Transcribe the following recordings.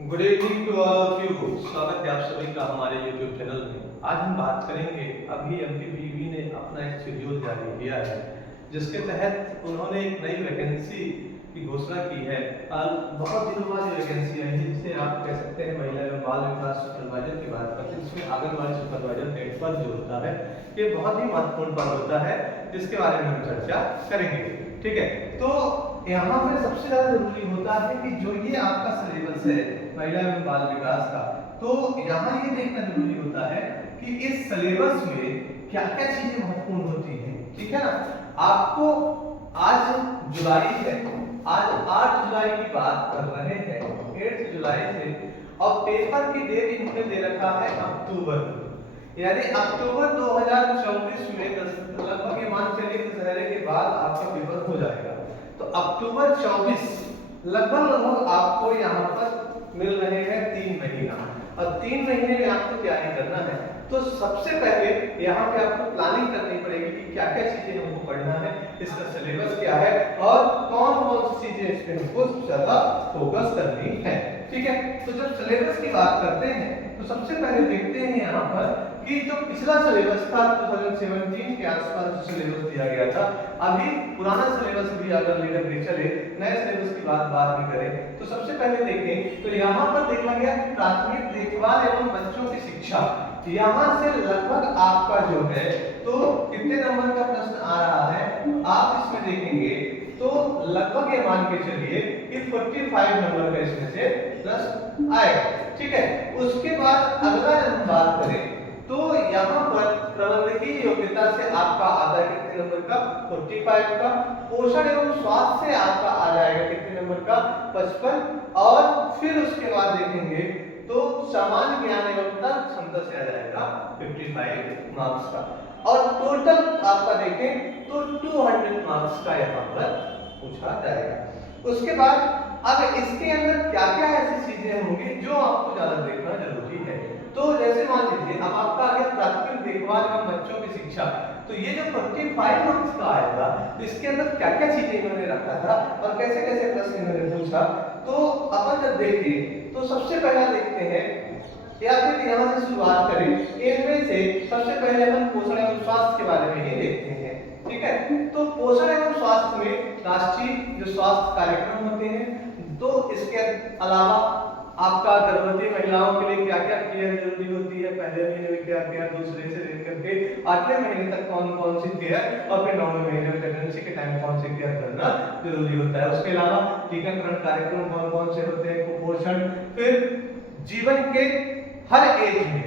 Good evening to all of you. स्वागत है आप सभी का हमारे YouTube चैनल में। आज हम बात करेंगे, अभी MPPV ने अपना एक शेड्यूल जारी किया है जिसके तहत उन्होंने एक नई वैकेंसी की घोषणा की है। और बहुत दिनों बाद ये वैकेंसी आई है जिसे आप कह सकते हैं महिला एवं बाल विकास सुपरवाइजर की बात करते हैं। इसमें आंगनबाड़ी सुपरवाइजर का एक पद जो होता है ये बहुत ही महत्वपूर्ण पद होता है जिसके बारे में हम चर्चा करेंगे। ठीक है, तो यहाँ पे सबसे ज्यादा जरूरी होता है कि जो ये आपका सिलेबस है महिला एवं बाल विकास का, तो यहाँ ये देखना जरूरी होता है कि इस सिलेबस में क्या क्या चीजें महत्वपूर्ण होती हैं। ठीक है ना, आपको आज जुलाई है, आज 8 जुलाई की बात कर रहे हैं, 8 जुलाई से, और पेपर की डेट इन्होंने दे रखा है अक्टूबर, यानी अक्टूबर 2024 में लगभग ये मान चलिए दशहरे के बाद आपका पेपर हो जाएगा। तो अक्टूबर 24 लगभग आपको यहाँ पर मिल रहे हैं 3 महीना, और 3 महीने में आपको तैयारी करना है। तो सबसे पहले यहाँ पे आपको प्लानिंग करनी पड़ेगी कि क्या क्या चीजें हमको पढ़ना है, इसका सिलेबस क्या है और कौन कौन सी चीजें इस पे हमको ज्यादा फोकस करनी है। ठीक है, तो जब सिलेबस की बात करते हैं तो सबसे पहले देखते हैं यहाँ पर कि जो पिछला सिलेबस था 2017 के आसपास जो सिलेबस दिया गया था, अभी पुराना सिलेबस भी अगर लेकर के चले, नए सिलेबस की बात भी करें, तो सबसे पहले देखें तो यहाँ पर देखा गया कि प्राथमिक देखभाल एवं बच्चों की शिक्षा, यहाँ से लगभग आपका जो है तो कितने नंबर का प्रश्न आ रहा है आप इसमें देखेंगे तो लगभग ये मान के चलिए कि 45 नंबर का इसमें से प्रश्न आएगा। ठीक है, उसके बाद अगला हम बात करें तो यहाँ पर प्रबंधकीय योग्यता से आपका आता है कितने नंबर का, 45 का। पोषण एवं स्वास्थ्य से आपका आ जाएगा कितने नंबर का, 55। और फिर उसके बाद देखेंगे तो सामान्य ज्ञान एवं तर्क क्षमता से आ जाएगा 55 मार्क्स का, और टोटल आपका देखें तो 200 मार्क्स का यहाँ पर पूछा जाएगा। उसके बाद अब इसके अंदर क्या क्या ऐसी चीजें होंगी जो आपको ज्यादा देखना जरूरी है। तो जैसे मान लीजिए अब आपका आ गया प्राथमिक देखभाल एवं बच्चों की शिक्षा, तो ये जो 45 मार्क्स का आएगा तो इसके अंदर क्या क्या चीजें इन्होंने रखा था और कैसे कैसे प्रश्न इन्होंने पूछा, तो अपन जब देखें तो सबसे पहला देखते हैं या फिर यहाँ से शुरुआत करें, इनमें से सबसे पहले हम पोषण एवं स्वास्थ्य के बारे में ही देखते हैं। ठीक है, तो पोषण एवं स्वास्थ्य में राष्ट्रीय जो स्वास्थ्य कार्यक्रम होते हैं, तो इसके अलावा आपका गर्भवती महिलाओं के लिए क्या क्या केयर जरूरी होती है, पहले महीने में क्या क्या, दूसरे से लेकर के 8वें महीने तक कौन कौन सी केयर, और फिर 9वें महीने में प्रेगनेंसी के टाइम कौन सी केयर करना जरूरी होता है। उसके अलावा टीकाकरण कार्यक्रम कौन कौन से होते हैं, कुपोषण, फिर जीवन के हर एज में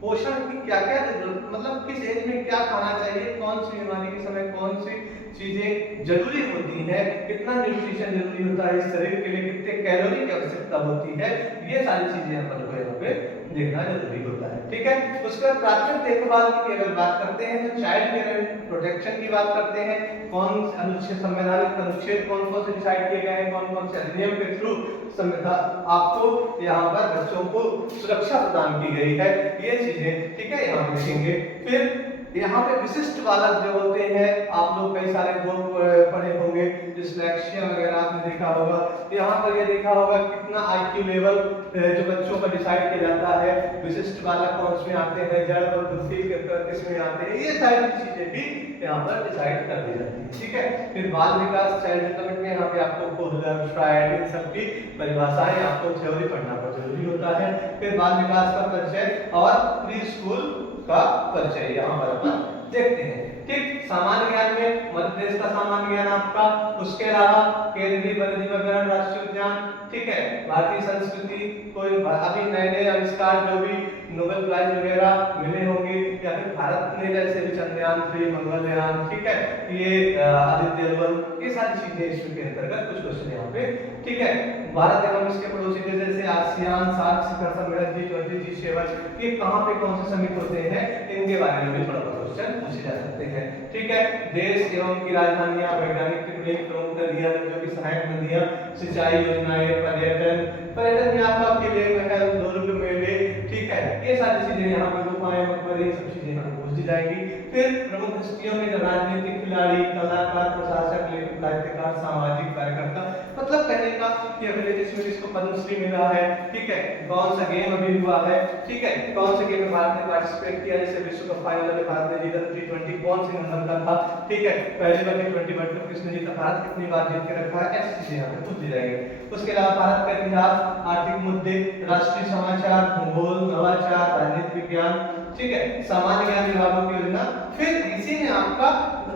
पोषण की क्या क्या जरूरत, मतलब किस एज में क्या खाना चाहिए, कौन सी बीमारी के समय कौन सी चीजें जरूरी होती है, कितना न्यूट्रिशन जरूरी होता है इस शरीर के लिए, कितने कैलोरी की आवश्यकता होती है, ये सारी चीजें अपन को यहाँ पे देखना जरूरी होता है। ठीक है, उसके बाद प्राथमिक देखभाल की अगर बात करते हैं तो चाइल्ड केयर एंड प्रोटेक्शन की बात करते हैं, कौन अनुच्छेद, संवैधानिक अनुच्छेद कौन कौन से डिसाइड किए गए हैं, कौन कौन से अधिनियम के थ्रू संविधान आपको यहाँ पर बच्चों को सुरक्षा प्रदान की गई है, ये चीजें ठीक है यहाँ पे देखेंगे। फिर यहाँ पे विशिष्ट बालक जो होते हैं, आप लोग कई सारे लोग पढ़े होंगे, डिस्लेक्सिया वगैरह आपने देखा होगा, यहाँ पर ये देखा होगा कितना IQ लेवल जो बच्चों का डिसाइड किया जाता है, विशिष्ट बालक कौन से आते हैं, जड़ और बुद्धि किसमें आते हैं, ये सारी चीजें भी यहाँ पर डिसाइड कर दी जाती है। ठीक है, फिर बाल विकास चाइल्ड डेवलपमेंट में यहाँ पे आपको कोहलर, फ्राइड, इन सब की परिभाषाएं आपको थ्योरी पढ़ना बहुत जरूरी होता है। फिर बाल विकास का परिचय और प्री स्कूल का परिचय यहाँ पर अपन देखते हैं। ठीक, सामान्य ज्ञान में मध्य प्रदेश का सामान्य ज्ञान आपका, उसके अलावा केंद्रीय वन्यजीव अभयारण्य राष्ट्रीय उद्यान, ठीक है, भारतीय संस्कृति, कोई अभी नए नए आविष्कार जो भी नोबेल प्राइज वगैरह मिले होंगे, या फिर भारत ने जैसे भी चंद्रयान 3, मंगलयान, ठीक है, ये आदित्य एल 1, ये सारी चीजें इसके अंतर्गत कुछ क्वेश्चन यहाँ पे। ठीक है, भारत एवं इसके पड़ोसी देश जैसे आसियान, सार्क शिखर सम्मेलन, G20, G7, ये कहाँ पे कौन से समिट होते हैं, इनके बारे में भी थोड़ा क्वेश्चन पूछे जा सकते हैं। ठीक है, देश एवं की राजधानियां, वैज्ञानिक टेक्निक, प्रमुख नदियां, नदियों की सहायक नदियां, सिंचाई योजनाएं, पर्यटन में आपका किले, महल, दुर्ग, मेले, ठीक है, ये सारी चीजें यहाँ पे गुफाएं, मकबरे, ये सब चीजें यहाँ पे पूछ दी जाएंगी। फिर प्रमुख हस्तियों में राजनीतिक खिलाड़ी, कलाकार, प्रशासक, लेखक, साहित्यकार, सामाजिक कार्यकर्ता। मतलब कहने का कि अगले जिसमें जिसको पद्मश्री मिला है, ठीक है, कौन सा गेम अभी हुआ है, ठीक है, कौन से गेम में भारत ने पार्टिसिपेट किया, जैसे विश्व कप फाइनल में भारत ने जीता, T20 कौन से नंबर का था, ठीक है, पहली बार T20 वर्ल्ड कप किसने जीता, भारत कितनी बार जीत के रखा है, ऐसी चीजें यहाँ पे पूछ दी जाएंगे। उसके अलावा भारत का इतिहास, आर्थिक मुद्दे, राष्ट्रीय समाचार, भूगोल, नवाचार, राजनीति विज्ञान, ठीक है, सामान्य ज्ञान विभागों की योजना। फिर इसी में आपका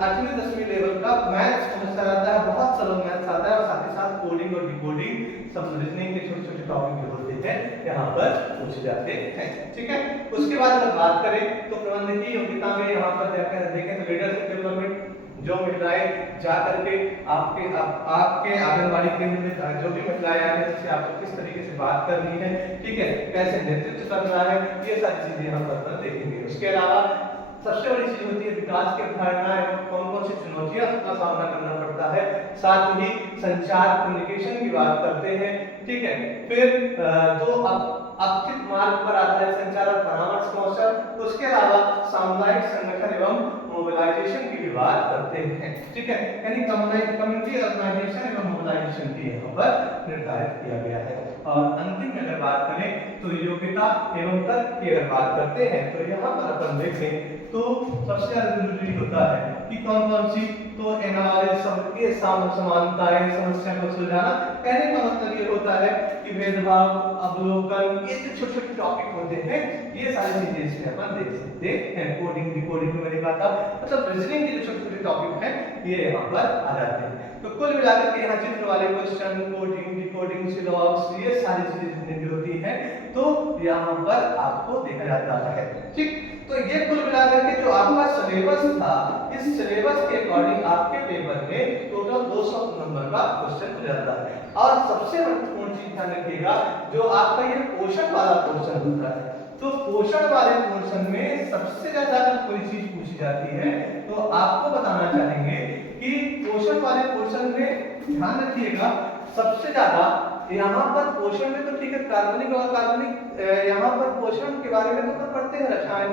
8वीं 10वीं लेवल का मैथ्स समझता रहता है, बहुत सरल मैथ्स आता है, और साथ ही साथ कोडिंग और डिकोडिंग, सब रीजनिंग के छोटे छोटे टॉपिक जो होते हैं यहाँ पर पूछे जाते हैं, ठीक है। उसके बाद अगर बात करें तो प्रबंधकीय योग्यता में यहाँ पर देखें तो लीडरशिप डेवलपमेंट, जो महिलाएं जा करके आपके आंगनबाड़ी केंद्र में जो भी महिलाएं आ रही हैं उससे आपको किस तरीके से बात करनी है, ठीक है, कैसे नेतृत्व करना है, ये सारी चीजें यहाँ पर देखेंगे। उसके अलावा सबसे बड़ी चीज होती है विकास की अवधारणा है, कौन कौन सी चुनौतियां का सामना करना पड़ता है, साथ ही संचार कम्युनिकेशन की बात करते हैं, ठीक है। फिर जो अपचित मार्ग पर आता है संचार और परामर्श कौशल। उसके अलावा सामुदायिक संगठन एवं मोबिलाइजेशन की भी बात करते हैं, ठीक है, यानी कम्युनिटी ऑर्गेनाइजेशन एवं मोबिलाइजेशन की यहाँ पर निर्धारित किया गया है। और अंतिम में अगर बात करें तो योग्यता एवं तर्क की अगर बात करते हैं तो यहाँ पर अपन देखें तो सबसे ज्यादा जरूरी होता है कि कौन कौन सी, तो एनालिसिस, सबके समानताएं, समस्या को सुलझाना। कहने का मतलब ये होता है कि भेदभाव, अवलोकन, ये जो छोटे छोटे टॉपिक होते हैं ये सारी चीजें इसमें अपन देख सकते हैं। कोडिंग डिकोडिंग में मैंने कहा था, मतलब रीजनिंग के जो छोटे छोटे टॉपिक हैं ये यहाँ पर आ जाते हैं। तो कुल मिलाकर के यहाँ चित्र वाले क्वेश्चन, कोडिंग डिकोडिंग, सिलॉक्स, ये सारी चीजें जितनी भी होती हैं तो यहाँ पर आपको देखा जाता है, ठीक। तो ये कुल मिलाकर के जो आपका सिलेबस था, इस सिलेबस के अकॉर्डिंग आपके पेपर में टोटल 200 नंबर का क्वेश्चन हो जाता है। और सबसे महत्वपूर्ण चीज ध्यान रखिएगा, जो आपका ये पोषण वाला पोर्शन होता है, तो पोषण वाले पोर्शन में सबसे ज्यादा अगर कोई चीज पूछी जाती है तो आपको बताना चाहेंगे कि पोषण वाले पोर्शन में ध्यान रखिएगा सबसे ज्यादा यहाँ पर पोषण में तो ठीक है, कार्बनिक और कार्बनिक यहाँ पर पोषण के बारे में तो पढ़ते हैं, रसायन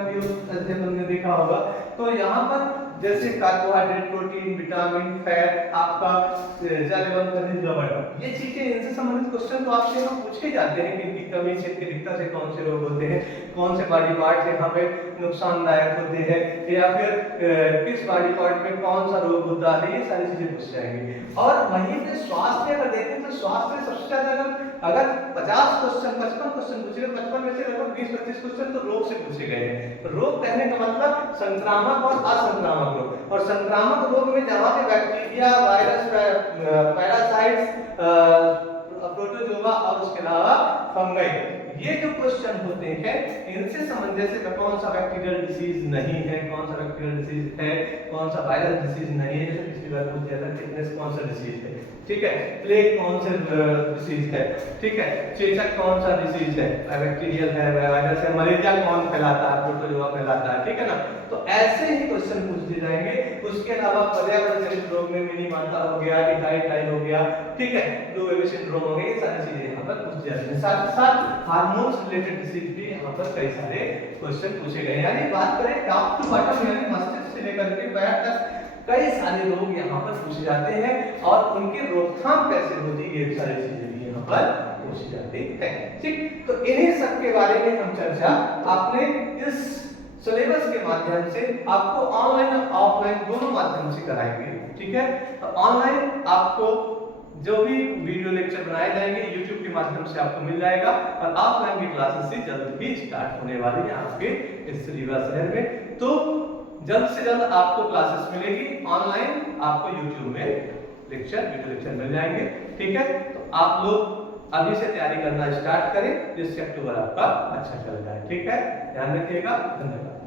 अध्ययन में देखा होगा। तो यहाँ पर जैसे कार्बोहाइड्रेट, प्रोटीन, विटामिन, फैट, आपका जल एवं खनिज लवण, ये चीजें, इनसे संबंधित क्वेश्चन तो आपसे यहाँ पूछे जाते हैं कि इनकी कमी से, इनकी दिक्कत से कौन से रोग होते हैं, कौन से बॉडी पार्ट यहाँ पे नुकसानदायक होते हैं, या फिर किस बॉडी पार्ट में कौन सा रोग होता है, ये सारी चीजें पूछ जाएंगे। और वहीं पे स्वास्थ्य अगर देखें तो स्वास्थ्य में सबसे ज्यादा अगर 50 क्वेश्चन 55 क्वेश्चन पूछे, 55 में से लगभग 20-25 क्वेश्चन तो रोग से पूछे गए हैं। रोग कहने का मतलब संक्रामक और असंक्रामक रोग, और संक्रामक रोग में जहाँ पे बैक्टीरिया, वायरस, पैरासाइट्स, प्रोटोजोआ और उसके अलावा फंगई, ये जो क्वेश्चन होते हैं इनसे संबंधित से कौन सा बैक्टीरियल डिसीज नहीं है, कौन सा बैक्टीरियल डिसीज है, कौन सा वायरल डिसीज नहीं है, जैसे पिछली बार पूछ दिया था टिटनेस कौन सा डिसीज है, ठीक है, प्लेग कौन सा डिसीज है, ठीक है, चेचक कौन सा डिसीज है, बैक्टीरियल है, वायरस है, मलेरिया कौन फैलाता है, प्रोटोजोआ फैलाता है, ठीक है ना। तो ऐसे ही क्वेश्चन पूछ दिए जाएंगे। उसके अलावा पर्यावरण जनित रोग में मिनी माता हो गया, डाई हो गया, ठीक है, ब्लू बेबी सिंड्रोम हो गया, ये सारी चीजें यहाँ पर पूछ जाती हैं। साथ ही साथ हार्मोन्स रिलेटेड डिसीज भी यहाँ पर कई सारे क्वेश्चन पूछे गए। यानी बात करें टॉप टू बॉटम, यानी मस्तिष्क से लेकर के पैर तक कई सारे रोग यहाँ पर पूछे जाते हैं, और उनकी रोकथाम कैसे होती है ये सारी चीजें भी यहाँ पर पूछी जाती है, ठीक। तो इन्हीं सब के बारे में हम चर्चा आपने इस सिलेबस के माध्यम से आपको ऑनलाइन और ऑफलाइन दोनों माध्यम से कराएंगे, ठीक है। तो ऑनलाइन आपको जो भी वीडियो लेक्चर बनाए जाएंगे YouTube के माध्यम से आपको मिल जाएगा, और ऑफलाइन की क्लासेस ही जल्द ही स्टार्ट होने वाली है आपके इस रीवा शहर में। तो जल्द से जल्द आपको क्लासेस मिलेगी ऑनलाइन, आपको YouTube में वीडियो लेक्चर मिल जाएंगे, ठीक है। तो आप लोग अभी से तैयारी करना स्टार्ट करें जिससे अक्टूबर आपका अच्छा चल जाए, ठीक है। ध्यान रखिएगा, धन्यवाद।